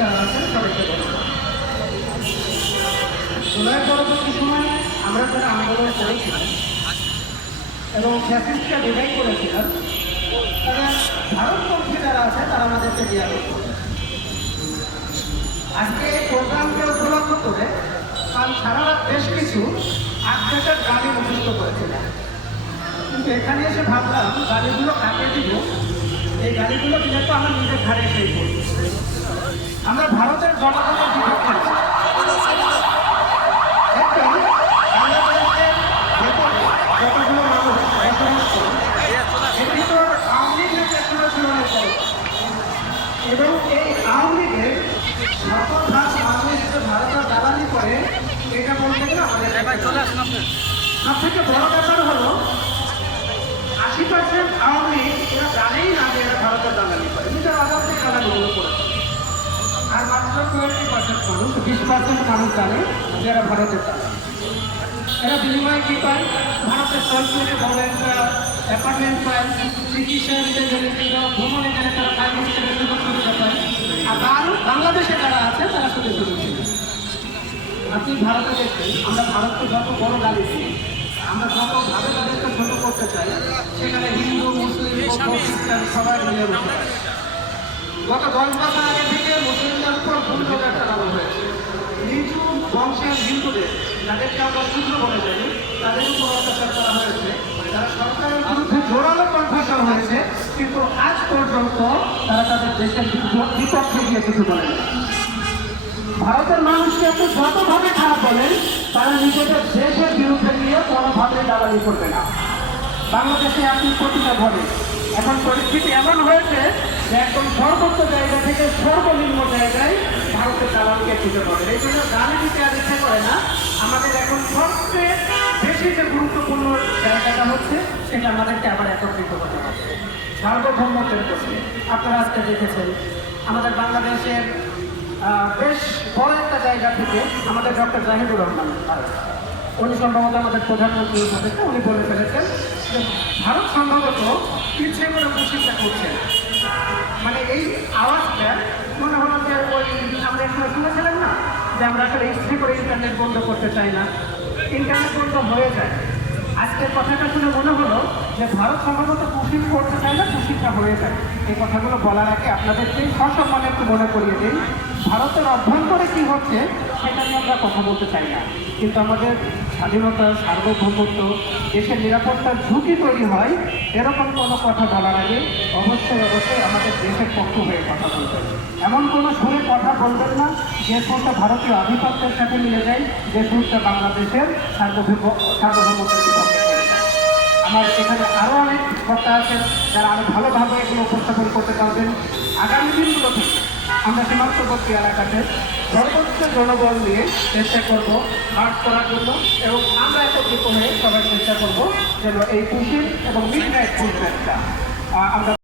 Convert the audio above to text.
যারা আছেন সবাইকে ধন্যবাদ। জুলাই পরবর্তী সময়ে আমরা যারা আন্দোলন করেছিলাম এবং ফ্যাসিস্টকে বিদায় করেছিলাম, তারা ভারতপন্থী যারা আছে তারা আমাদেরকে দেওয়া করত। আজকে এই প্রোগ্রামকে উপলক্ষ করে সারা রাত বেশ কিছু আত্মীয়তার গালি মুখস্থ করেছিলাম, কিন্তু এখানে এসে ভাবলাম গালিগুলো কাকে দিব। এই গালিগুলো দিলে তো আমার নিজের ঘাড়ে এসেই পড়ি। আমরা ভারতের জনগণের বিপক্ষে যতগুলো মানুষ বসবাস করে এর ভিতর আওয়ামী লীগের চেতনা ছিল এবং এই আওয়ামী লীগের সকল ভাগ মানুষ যে ভারতের দালালি করে এটা বলতে গেলে আমাদের সব থেকে বড় ব্যাপার হলো 80% আওয়ামী লীগ এরা জানেই না যে এরা ভারতের দালালি করে, নিজের আদালতের দালালিগুলো করে। আর মাত্র 20% মানুষ 20% মানুষ জানে যে এরা ভারতের দালালি। এরা বিনিময়ে কি পায়? ভারতের সরকারি বড় একটা অ্যাপার্টমেন্ট পায়, চিকিৎসা দিতে গেলে ভ্রমণে গেলে তারা কাজের হিসেবে সুযোগ সুবিধা পায়। আর বাংলাদেশে যারা আছে তারা সুযোগ সুবিধা। আপনি ভারতে দেখবেন আমরা ভারতকে যত বড় গালি দিই, আমরা যতভাবে তাদেরকে ছোট করতে চাই, সেখানে হিন্দু মুসলিম খ্রিস্টান সবাই মিলে উঠে। গত 10 বছর আগে থেকে মুসলিমদের উপর ভুলভাবে চালানো হয়েছে। নিচু বংশের হিন্দুদের, যাদেরকে আমরা শূদ্র বলে জানি, তাদের উপর অত্যাচার করা হয়েছে। তারা সরকারের বিরুদ্ধে জোরালো কণ্ঠস্বর হয়েছে, কিন্তু আজ পর্যন্ত তারা তাদের দেশের বিপক্ষে গিয়ে কিছু বলেন। ভারতের মানুষকে একটু যতভাবে খারাপ বলেন, তারা নিজেদের দেশের বিরুদ্ধে নিয়ে কোনোভাবে দালালি করবে না। বাংলাদেশে আপনি প্রতিটা ঘরে এখন পরিস্থিতি এমন হয়েছে যে একদম সর্বোচ্চ জায়গা থেকে সর্বনিম্ন জায়গায় ভারতের দালালকে খুঁজে পড়ে। এই জন্য দালি দিতে আর ইচ্ছে করে না। আমাদের এখন সবচেয়ে বেশি যে গুরুত্বপূর্ণ জায়গাটা হচ্ছে সেটা আমাদেরকে আবার একত্রিত করতে হবে সার্বভৌমত্বের প্রশ্নে। আপনারা আজকে দেখেছেন আমাদের বাংলাদেশের বেশ বড় একটা জায়গা থেকে আমাদের ডক্টর জাহিদুর রহমান উনি সম্ভবত আমাদের প্রধানমন্ত্রী উপদেষ্টা, উনি বলে ফেলেছেন যে ভারত সম্ভবত পিছিয়ে করে প্রশিক্ষা করছেন। মানে এই আওয়াজটা মনে হলো যে ওই আমরা একটু শুনেছিলাম না যে আমরা আসলে ইচ্ছে করে ইন্টারনেট বন্ধ করতে চাই না, ইন্টারনেট বন্ধ হয়ে যায়। আজকের কথাটা শুনে মনে হলো যে ভারত সম্ভবত কুশিক্ষা করতে চায় না, কুশিক্ষা হয়ে যায়। এই কথাগুলো বলার আগে আপনাদেরকে সসম্মানে একটু মনে করিয়ে দিই, ভারতের অভ্যন্তরে কী হচ্ছে সেটা নিয়ে আমরা কথা বলতে চাই না, কিন্তু আমাদের স্বাধীনতা, সার্বভৌমত্ব, দেশের নিরাপত্তার ঝুঁকি তৈরি হয় এরকম কোনো কথা বলার আগে অবশ্যই আমাদের দেশের পক্ষ হয়ে কথা বলবেন। এমন কোনো সুরে কথা বলবেন না যে সুরটা ভারতীয় আধিপত্যের সাথে মিলে যায়, যে সুরটা বাংলাদেশের সার্বভৌমত্বের বিপক্ষে চলে যায়। আমার এখানে আরও অনেক বক্তা আছেন যারা আরও ভালোভাবে এগুলো উপস্থাপন করতে পারবেন। আগামী দিনগুলো থেকে আমরা সীমান্তবর্তী এলাকাতে সর্বোচ্চ জনবল নিয়ে চেষ্টা করব মার্চ করার জন্য, এবং আমরা একত্রিত হয়ে সবাই চেষ্টা করব যেন এই পুশিং এবং মিডনাইট পুশটা আমরা